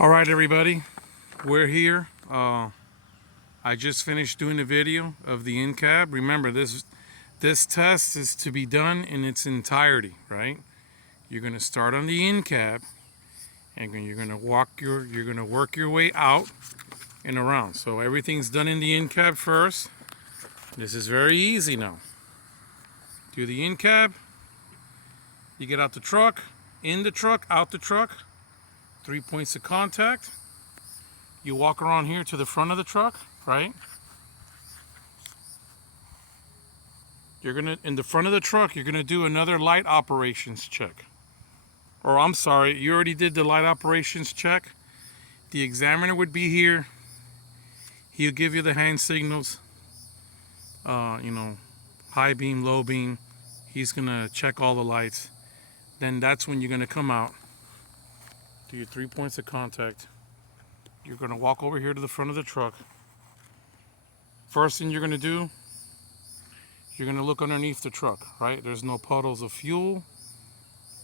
All right, everybody, we're here. I just finished doing a video of the in-cab. Remember, this test is to be done in its entirety, right? You're going to start on the in-cab, and you're going to work your way out and around. So everything's done in the in-cab first. This is very easy now. Do the in-cab. You get out the truck, in the truck, out the truck. 3 points of contact. You walk around here to the front of the truck, right? In the front of the truck, you're gonna do another light operations check. Or I'm sorry, you already did the light operations check. The examiner would be here. He'll give you the hand signals. High beam, low beam. He's gonna check all the lights. Then that's when you're gonna come out. Do your 3 points of contact. You're going to walk over here to the front of the truck. First thing you're going to do, you're going to look underneath the truck, right? There's no puddles of fuel,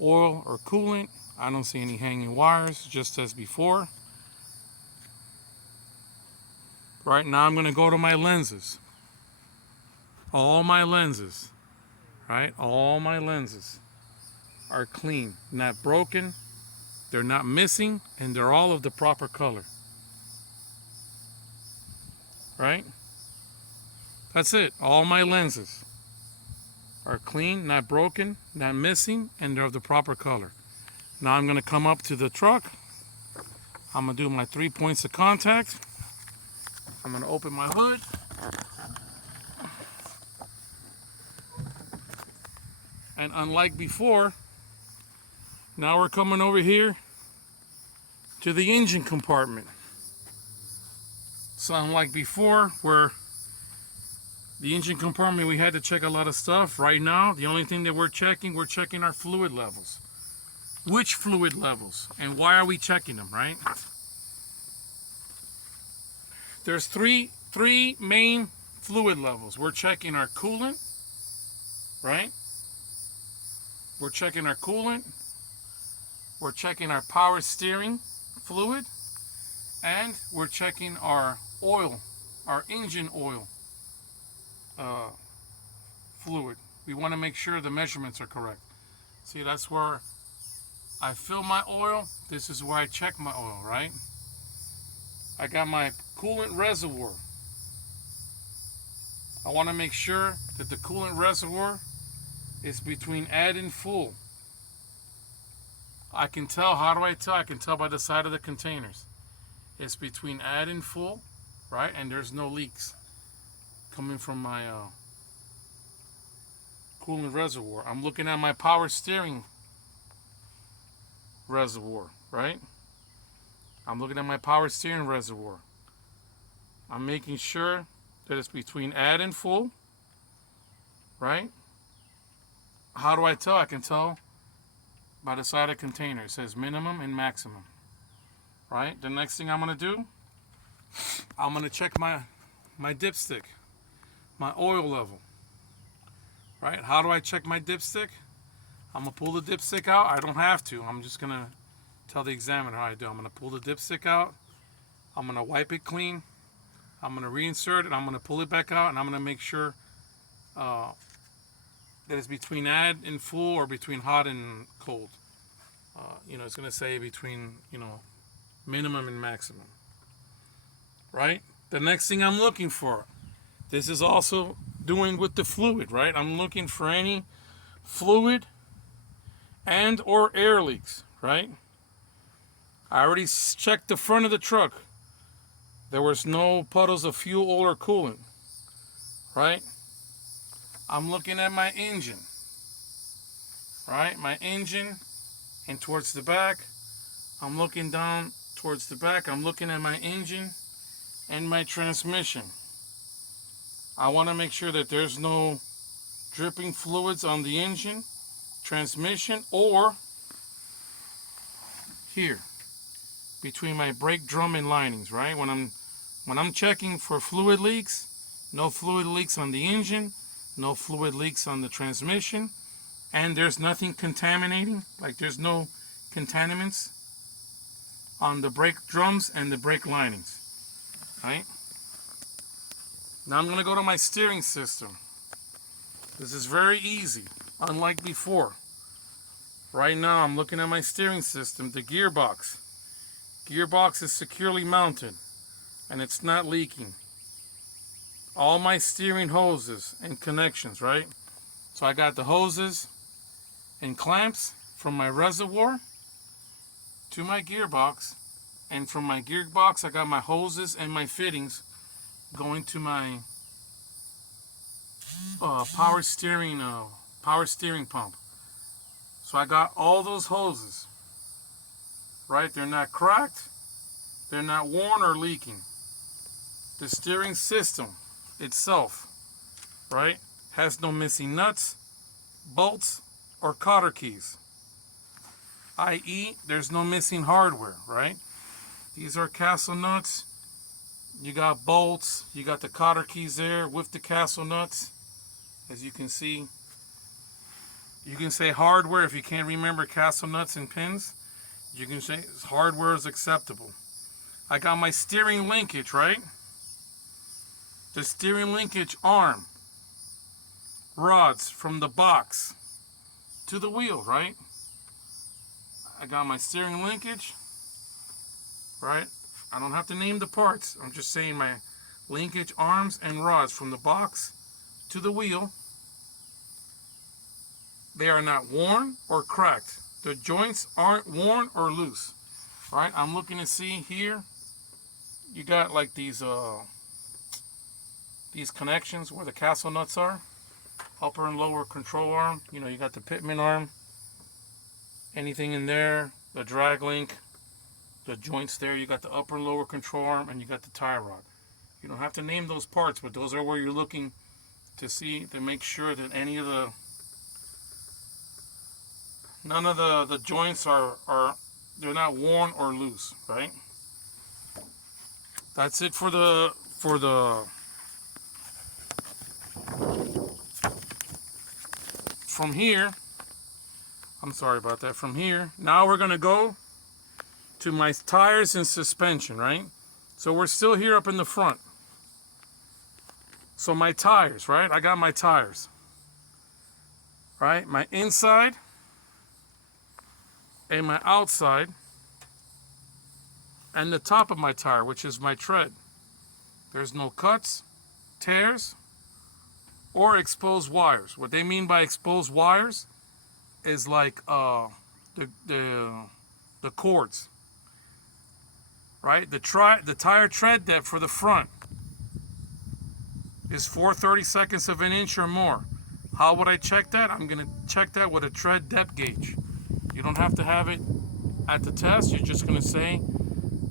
oil, or coolant. I don't see any hanging wires, just as before. Right now I'm going to go to my lenses. All my lenses, right? All my lenses are clean, not broken. They're not missing, and they're all of the proper color. Right? That's it. All my lenses are clean, not broken, not missing, and they're of the proper color. Now I'm going to come up to the truck. I'm going to do my 3 points of contact. I'm going to open my hood. And unlike before, now we're coming over here to the engine compartment. So unlike before, where the engine compartment we had to check a lot of stuff, right now the only thing that we're checking our fluid levels. Which fluid levels and why are we checking them, right? There's three main fluid levels. We're checking our coolant, right? We're checking our coolant. We're checking our power steering fluid, and we're checking our oil, our engine oil fluid. We want to make sure the measurements are correct. See, that's where I fill my oil. This is where I check my oil, right? I got my coolant reservoir. I want to make sure that the coolant reservoir is between add and full. I can tell. How do I tell? I can tell by the side of the containers. It's between add and full, right? And there's no leaks coming from my coolant reservoir. I'm looking at my power steering reservoir, right? I'm looking at my power steering reservoir. I'm making sure that it's between add and full, right? How do I tell? I can tell by the side of the container. It says minimum and maximum, right? The next thing I'm going to do, I'm going to check my dipstick, my oil level, right? How do I check my dipstick? I'm going to pull the dipstick out. I don't have to. I'm just going to tell the examiner how I do. I'm going to pull the dipstick out. I'm going to wipe it clean. I'm going to reinsert it. I'm going to pull it back out, and I'm going to make sure that it's between add and full or between hot and cold. It's going to say between, minimum and maximum. Right? The next thing I'm looking for, this is also doing with the fluid, right? I'm looking for any fluid and or air leaks, right? I already checked the front of the truck. There was no puddles of fuel, oil, or coolant, right? I'm looking at my engine, right? My engine, and towards the back, I'm looking down towards the back. I'm looking at my engine and my transmission. I want to make sure that there's no dripping fluids on the engine, transmission, or here between my brake drum and linings, right? When I'm checking for fluid leaks, no fluid leaks on the engine, no fluid leaks on the transmission, and there's nothing contaminating, like there's no contaminants on the brake drums and the brake linings, right? Now I'm going to go to my steering system. This is very easy, unlike before. Right now I'm looking at my steering system, the gearbox. Gearbox is securely mounted and it's not leaking. All my steering hoses and connections, right? So I got the hoses and clamps from my reservoir to my gearbox, and from my gearbox I got my hoses and my fittings going to my power steering pump. So I got all those hoses, right? They're not cracked, they're not worn or leaking. The steering system itself, right, has no missing nuts, bolts, or cotter keys, i.e. there's no missing hardware, right? These are castle nuts. You got bolts, you got the cotter keys there with the castle nuts. As you can see, you can say hardware if you can't remember castle nuts and pins. You can say hardware is acceptable. I got my steering linkage, right? The steering linkage arm rods from the box to the wheel, right? I got my steering linkage, right? I don't have to name the parts. I'm just saying my linkage arms and rods from the box to the wheel. They are not worn or cracked. The joints aren't worn or loose. All right, I'm looking to see here. You got like these connections where the castle nuts are. Upper and lower control arm. You know, you got the pitman arm. Anything in there. The drag link. The joints there. You got the upper and lower control arm, and you got the tie rod. You don't have to name those parts, but those are where you're looking to see, to make sure that none of the joints are they're not worn or loose, right? That's it for the from here. I'm sorry about that. From here, now we're gonna go to my tires and suspension, right? So we're still here up in the front. So my tires, right? I got my tires, right? My inside and my outside and the top of my tire, which is my tread. There's no cuts, tears, or exposed wires. What they mean by exposed wires is like the cords, right? The tire tread depth for the front is 4/32 of an inch or more. How would I check that? I'm gonna check that with a tread depth gauge. You don't have to have it at the test. You're just gonna say,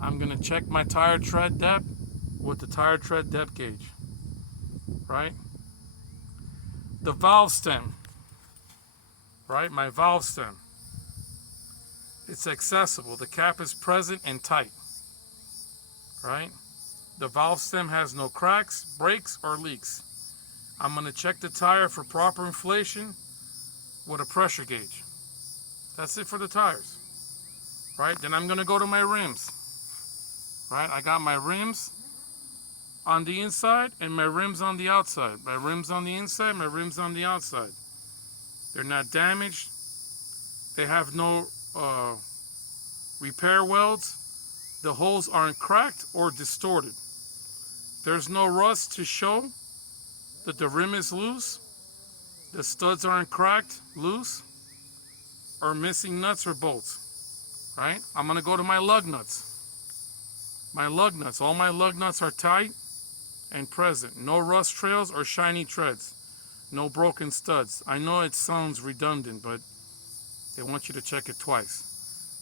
I'm gonna check my tire tread depth with the tire tread depth gauge, right? The valve stem, right? My valve stem. It's accessible. The cap is present and tight, right? The valve stem has no cracks, breaks, or leaks. I'm going to check the tire for proper inflation with a pressure gauge. That's it for the tires, right? Then I'm going to go to my rims, right? I got my rims on the inside and my rims on the outside. My rims on the inside, my rims on the outside. They're not damaged. They have no repair welds. The holes aren't cracked or distorted. There's no rust to show that the rim is loose. The studs aren't cracked, loose, or missing nuts or bolts, right? I'm gonna go to my lug nuts. My lug nuts, all my lug nuts are tight and present. No rust trails or shiny treads. No broken studs. I know it sounds redundant, but they want you to check it twice.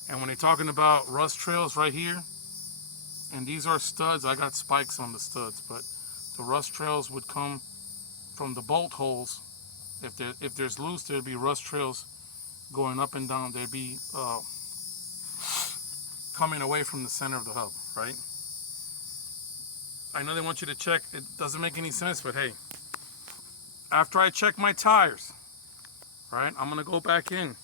And when they're talking about rust trails right here, and these are studs, I got spikes on the studs, but the rust trails would come from the bolt holes. If there's loose, there'd be rust trails going up and down. They'd be coming away from the center of the hub, right? I know they want you to check. It doesn't make any sense, but hey, after I check my tires, right, I'm gonna go back in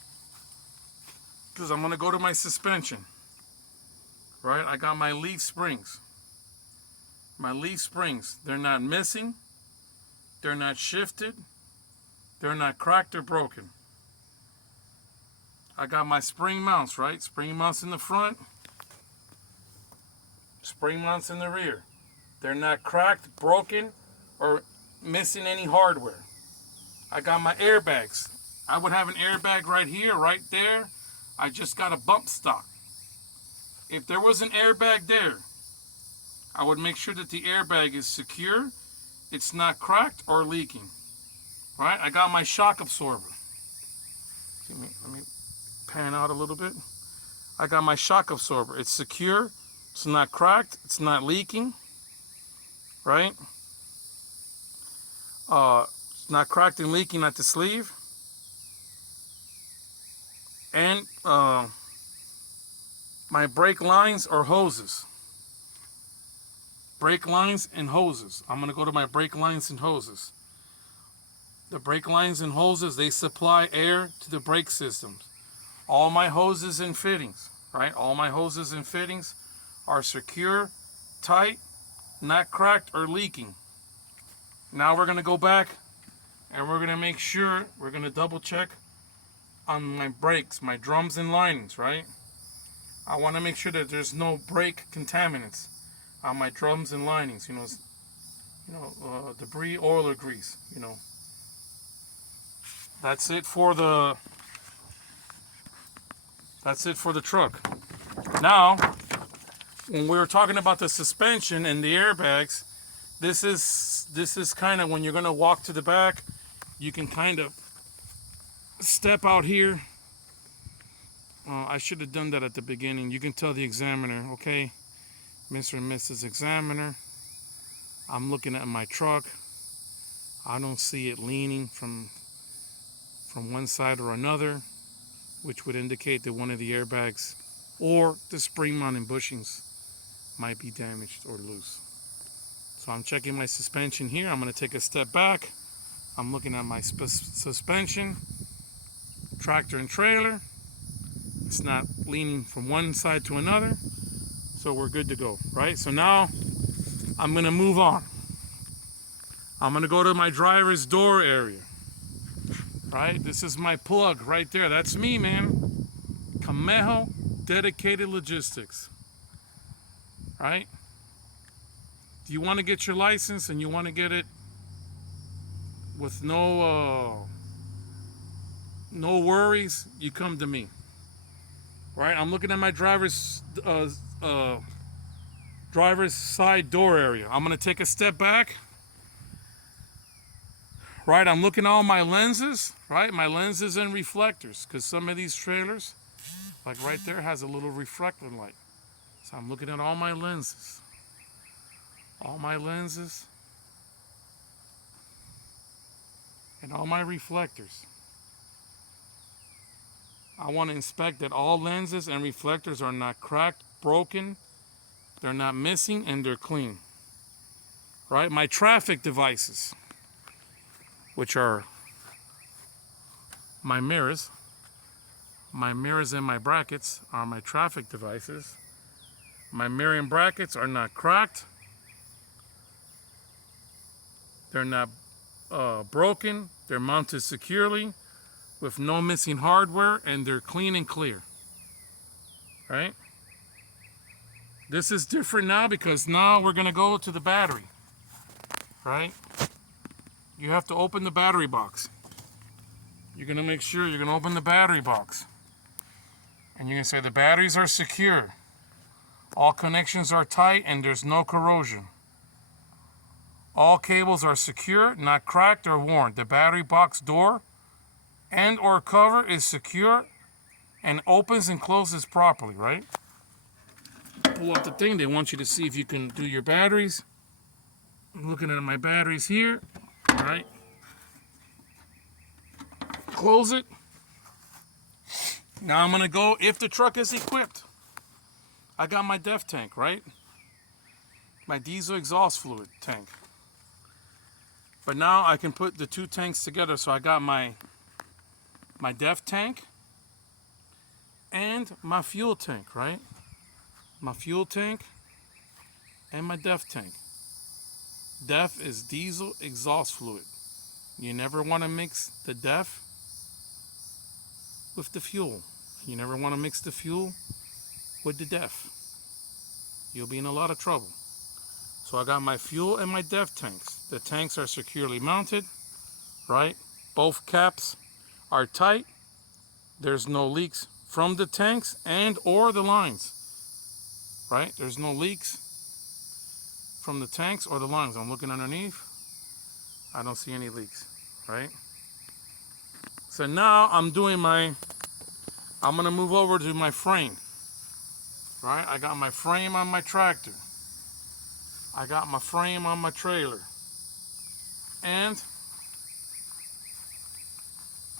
because I'm gonna go to my suspension. right? I got my leaf springs. My leaf springs, they're not missing. They're not shifted. They're not cracked or broken. I got my spring mounts, right? Spring mounts in the front. Spring mounts in the rear. They're not cracked, broken, or missing any hardware. I got my airbags. I would have an airbag right here, right there. I just got a bump stock. If there was an airbag there, I would make sure that the airbag is secure, it's not cracked or leaking. Right? I got my shock absorber. Let me pan out a little bit. I got my shock absorber. It's secure, it's not cracked, it's not leaking. Right? It's not cracked and leaking at the sleeve. And my brake lines or hoses. Brake lines and hoses. I'm going to go to my brake lines and hoses. The brake lines and hoses, they supply air to the brake systems. All my hoses and fittings, right? All my hoses and fittings are secure, tight, not cracked or leaking. Now we're going to go back and we're going to make sure, we're going to double check on my brakes, my drums and linings, right? I want to make sure that there's no brake contaminants on my drums and linings, debris, oil, or grease, That's it for the truck. Now, when we were talking about the suspension and the airbags, this is kind of when you're gonna walk to the back, you can kind of step out here. I should have done that at the beginning. You can tell the examiner, okay, Mr. and Mrs. Examiner, I'm looking at my truck. I don't see it leaning from one side or another, which would indicate that one of the airbags or the spring mounting bushings might be damaged or loose. So I'm checking my suspension here. I'm going to take a step back. I'm looking at my suspension, tractor and trailer. It's not leaning from one side to another, so we're good to go, right? So now I'm going to move on. I'm going to go to my driver's door area. Right, this is my plug right there. That's me, man. Camejo Dedicated Logistics. Right? Do you want to get your license and you want to get it with no worries? You come to me. Right? I'm looking at my driver's side door area. I'm gonna take a step back. Right, I'm looking at all my lenses, right? My lenses and reflectors, because some of these trailers, like right there, has a little reflector light. So I'm looking at all my lenses. All my lenses. And all my reflectors. I want to inspect that all lenses and reflectors are not cracked, broken, they're not missing, and they're clean. Right, my traffic devices, which are my mirrors and my brackets are my traffic devices. My mirror and brackets are not cracked. They're not broken. They're mounted securely with no missing hardware, and they're clean and clear. Right? This is different now because now we're gonna go to the battery. Right? You have to open the battery box. You're going to make sure you're going to open the battery box. And you're going to say the batteries are secure. All connections are tight and there's no corrosion. All cables are secure, not cracked or worn. The battery box door and or cover is secure and opens and closes properly, right? Pull out the thing. They want you to see if you can do your batteries. I'm looking at my batteries here. All right. Close it. Now I'm going to go, if the truck is equipped, I got my DEF tank, right? My diesel exhaust fluid tank. But now I can put the two tanks together. So I got my DEF tank and my fuel tank, right? my fuel tank, and my DEF tank. DEF is diesel exhaust fluid. You never want to mix the DEF with the fuel. You never want to mix the fuel with the DEF. You'll be in a lot of trouble. So I got my fuel and my DEF tanks. The tanks are securely mounted, right? Both caps are tight. There's no leaks from the tanks and or the lines, right? There's no leaks from the tanks or the lines. I'm looking underneath. I don't see any leaks, right? So now I'm gonna move over to my frame, right? I got my frame on my tractor. I got my frame on my trailer. And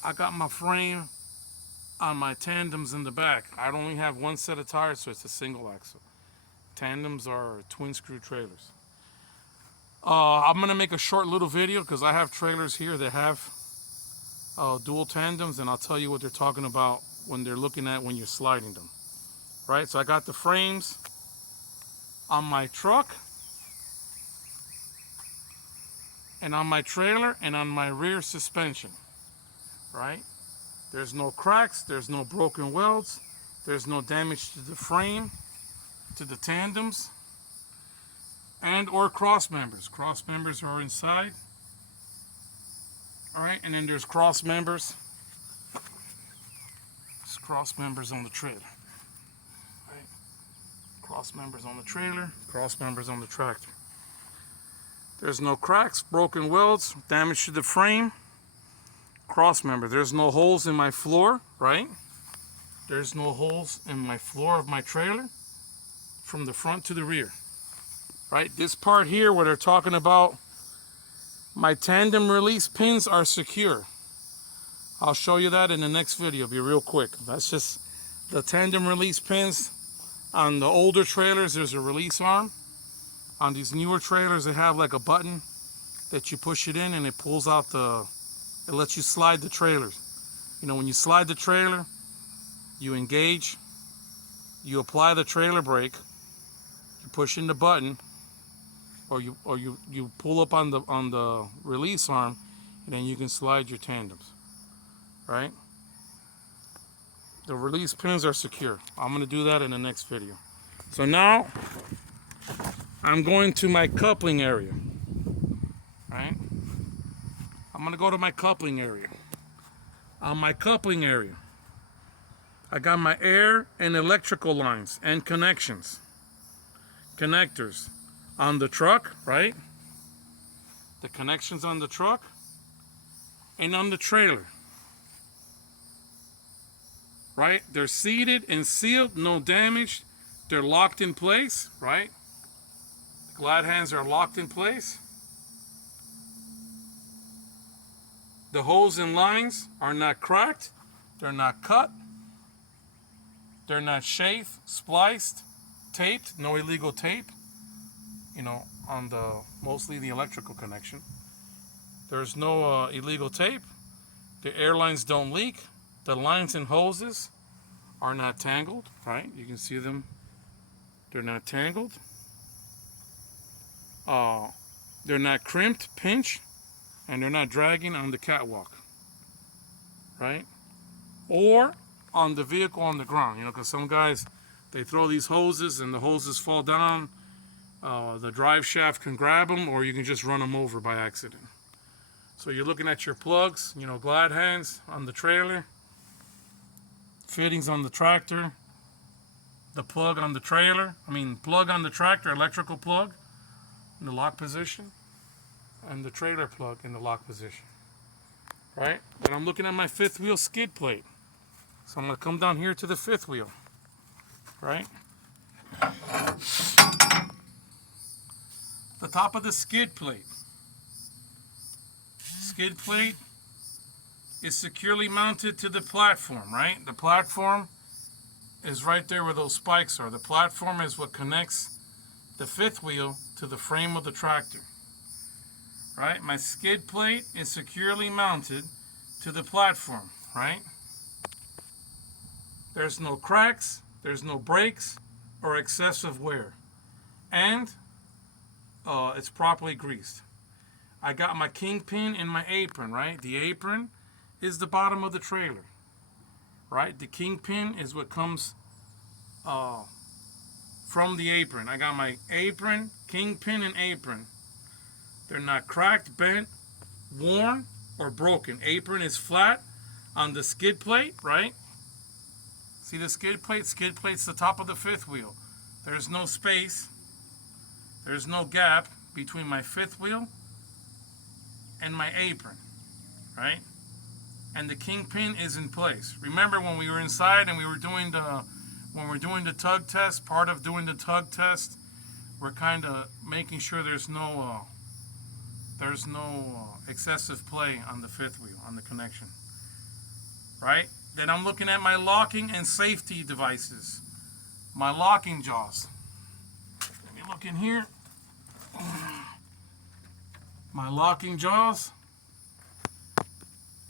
I got my frame on my tandems in the back. I only have one set of tires, so it's a single axle. Tandems are twin screw trailers. I'm gonna make a short little video because I have trailers here that have dual tandems, and I'll tell you what they're talking about when they're looking at when you're sliding them. Right, so I got the frames on my truck and on my trailer and on my rear suspension. Right, there's no cracks, there's no broken welds, there's no damage to the frame, to the tandems, and or cross members. Cross members are inside. All right, and then there's cross members. There's cross members on the trailer. Right, cross members on the trailer, cross members on the tractor. There's no cracks, broken welds, damage to the frame. Cross member. There's no holes in my floor, right? There's no holes in my floor of my trailer from the front to the rear. Right? This part here where they're talking about my tandem release pins are secure. I'll show you that in the next video. Be real quick. That's just the tandem release pins. On the older trailers, there's a release arm. On these newer trailers, they have like a button that you push it in and it pulls out it lets you slide the trailers. You know, when you slide the trailer, you engage, you apply the trailer brake, you push in the button, or you pull up on the release arm, and then you can slide your tandems. Right? The release pins are secure. I'm going to do that in the next video. So now I'm going to my coupling area. Right? I'm going to go to my coupling area. On my coupling area, I got my air and electrical lines and connectors on the truck, right? The connections on the truck and on the trailer, right? They're seated and sealed, no damage. They're locked in place, right? The glad hands are locked in place. The holes and lines are not cracked. They're not cut. They're not shaved, spliced, taped. No illegal tape. You know, on mostly the electrical connection. There's no illegal tape. The air lines don't leak. The lines and hoses are not tangled. Right? You can see them. They're not tangled. They're not crimped, pinched. And they're not dragging on the catwalk, right? Or on the vehicle on the ground, you know, because some guys, they throw these hoses and the hoses fall down. The drive shaft can grab them, or you can just run them over by accident. So you're looking at your plugs, you know, glad hands on the trailer, fittings on the tractor, the plug on the trailer, plug on the tractor, electrical plug in the lock position, and the trailer plug in the lock position. Right? Then I'm looking at my fifth wheel skid plate. So I'm going to come down here to the fifth wheel. Right? The top of the skid plate. Skid plate is securely mounted to the platform, right? The platform is right there where those spikes are. The platform is what connects the fifth wheel to the frame of the tractor. Right? My skid plate is securely mounted to the platform, right? There's no cracks, there's no breaks, or excessive wear, and it's properly greased. I got my kingpin in my apron, right? The apron is the bottom of the trailer, right? The kingpin is what comes from the apron. I got my apron, kingpin, and apron. They're not cracked, bent, worn, or broken. Apron is flat on the skid plate, right? See the skid plate? Skid plate's the top of the fifth wheel. There's no space. There's no gap between my fifth wheel and my apron, right? And the kingpin is in place. Remember when we were inside and we were doing the tug test, part of doing the tug test, we're kind of making sure there's no excessive play on the fifth wheel, on the connection, right? Then I'm looking at my locking and safety devices, my locking jaws. Let me look in here. My locking jaws.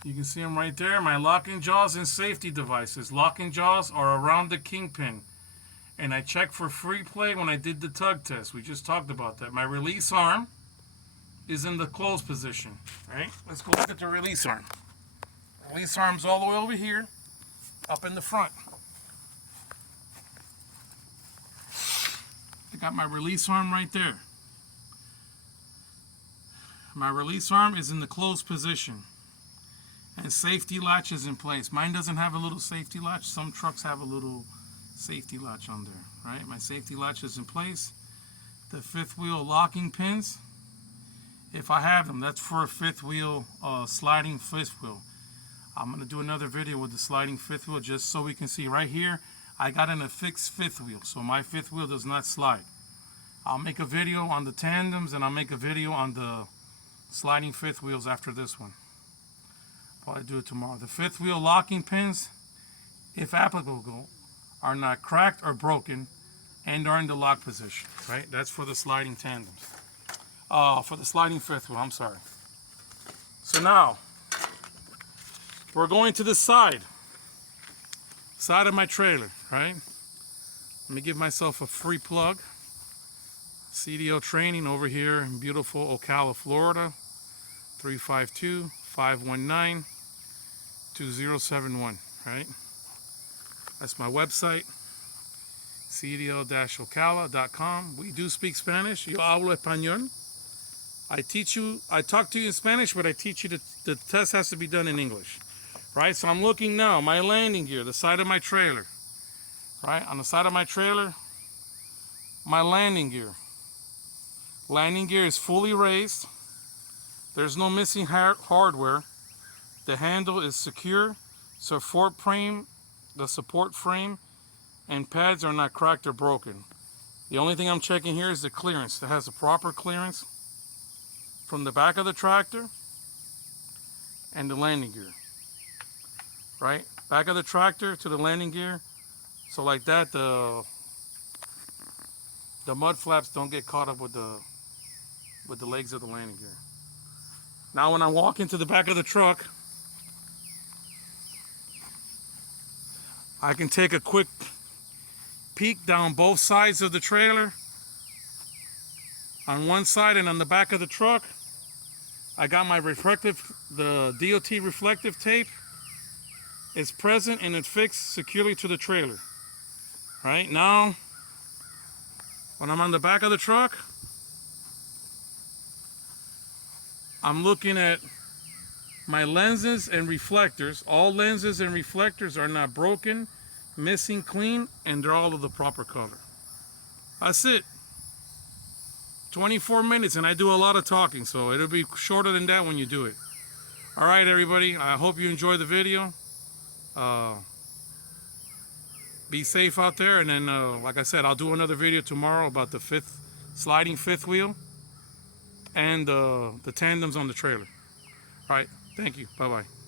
You can see them right there. My locking jaws and safety devices. Locking jaws are around the kingpin. And I checked for free play when I did the tug test. We just talked about that. My release arm is in the closed position, right? Let's go look at the release arm. Release arm's all the way over here, up in the front. I got my release arm right there. My release arm is in the closed position. And safety latch is in place. Mine doesn't have a little safety latch. Some trucks have a little safety latch on there, right? My safety latch is in place. The fifth wheel locking pins, if I have them, that's for a fifth wheel, sliding fifth wheel. I'm going to do another video with the sliding fifth wheel just so we can see right here. I got in a fixed fifth wheel, so my fifth wheel does not slide. I'll make a video on the tandems and I'll make a video on the sliding fifth wheels after this one. Probably do it tomorrow. The fifth wheel locking pins, if applicable, are not cracked or broken and are in the lock position, right? That's for the sliding tandems. For the sliding fifth wheel, I'm sorry. So now, we're going to the side of my trailer, right? Let me give myself a free plug. CDO training over here in beautiful Ocala, Florida. 352-519-2071, right? That's my website, cdo-ocala.com. We do speak Spanish. Yo hablo español. I talk to you in Spanish, but I teach you the test has to be done in English, right? So I'm looking now, my landing gear, the side of my trailer, right? On the side of my trailer, my landing gear. Landing gear is fully raised. There's no missing hardware. The handle is secure. The support frame and pads are not cracked or broken. The only thing I'm checking here is the clearance. That has a proper clearance from the back of the tractor and the landing gear. Right? Back of the tractor to the landing gear. So like that, the mud flaps don't get caught up with the legs of the landing gear. Now when I walk into the back of the truck, I can take a quick peek down both sides of the trailer. On one side and on the back of the truck, I got my the DOT reflective tape. It's present and it's fixed securely to the trailer. Right now, when I'm on the back of the truck, I'm looking at my lenses and reflectors. All lenses and reflectors are not broken, missing, clean, and they're all of the proper color. That's it. 24 minutes, and I do a lot of talking, so it'll be shorter than that when you do it. All right, everybody. I hope you enjoyed the video. Be safe out there, and then, like I said, I'll do another video tomorrow about the sliding fifth wheel and the tandems on the trailer. All right. Thank you. Bye-bye.